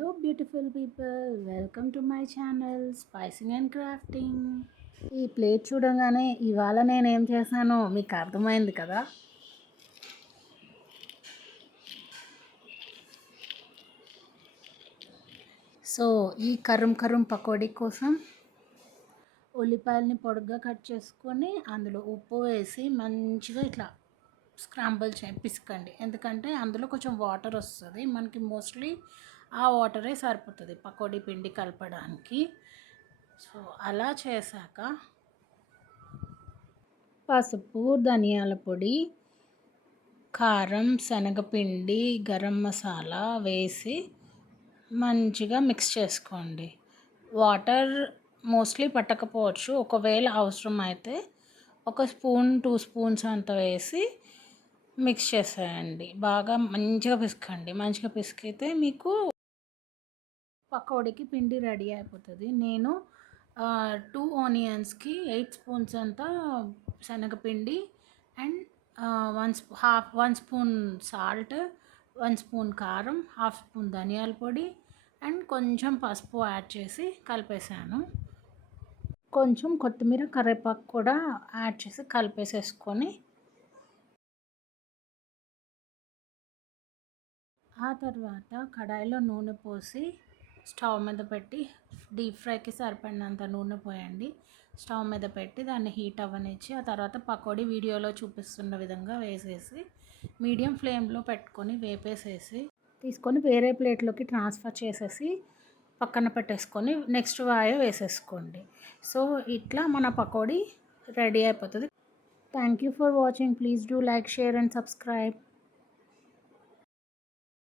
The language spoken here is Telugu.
Hello beautiful people welcome to my channel spicing and crafting ఈ ప్లేట్ చూడగానే ఇవాళ నేను ఏం చేశానో మీకు అర్థమైంది కదా? సో ఈ కర్రం కర్రం పకోడీ కోసం ఉల్లిపాయలని పొడుగ్గా కట్ చేసుకొని అందులో ఉప్పు వేసి మంచిగా ఇట్లా స్క్రాంబుల్ చే పిసకండి. ఎందుకంటే అందులో కొంచెం వాటర్ వస్తుంది. మనకి మోస్ట్లీ ఆ వాటరే సరిపోతుంది. పకోడీ పిండి కలపడానికి. సో అలా చేశాక పసుపు ధనియాల పొడి కారం శనగపిండి గరం మసాలా వేసి మంచిగా మిక్స్ చేసుకోండి. వాటర్ మోస్ట్లీ పట్టకపోవచ్చు. ఒకవేళ అవసరం అయితే ఒక స్పూన్ టూ స్పూన్స్ అంత వేసి మిక్స్ చేసేయండి. బాగా మంచిగా పిసకండి. మంచిగా పిసికితే మీకు పకోడీకి పిండి రెడీ అయిపోతుంది. నేను టూ ఆనియన్స్కి ఎయిట్ స్పూన్స్ అంతా శనగపిండి and one half one spoon salt one spoon కారం హాఫ్ స్పూన్ ధనియాల పొడి అండ్ కొంచెం పసుపు యాడ్ చేసి కలిపేసాను కొంచెం కొత్తిమీర కరివేపాకు కూడా యాడ్ చేసి కలిపేసేసుకొని ఆ తర్వాత కడాయిలో నూనె పోసి స్టవ్ మీద పెట్టి డీప్ ఫ్రైకి సరిపడినంత నూనె పోయండి. స్టవ్ మీద పెట్టి దాన్ని హీట్ అవ్వనిచ్చి ఆ తర్వాత పకోడీ వీడియోలో చూపిస్తున్న విధంగా వేసేసి మీడియం ఫ్లేమ్లో పెట్టుకొని వేపేసేసి తీసుకొని వేరే ప్లేట్లోకి ట్రాన్స్ఫర్ చేసేసి పక్కన పెట్టేసుకొని నెక్స్ట్ వాయ వేసేసుకోండి. సో ఇట్లా మన పకోడీ రెడీ అయిపోతుంది. Thank you for watching please do like share and subscribe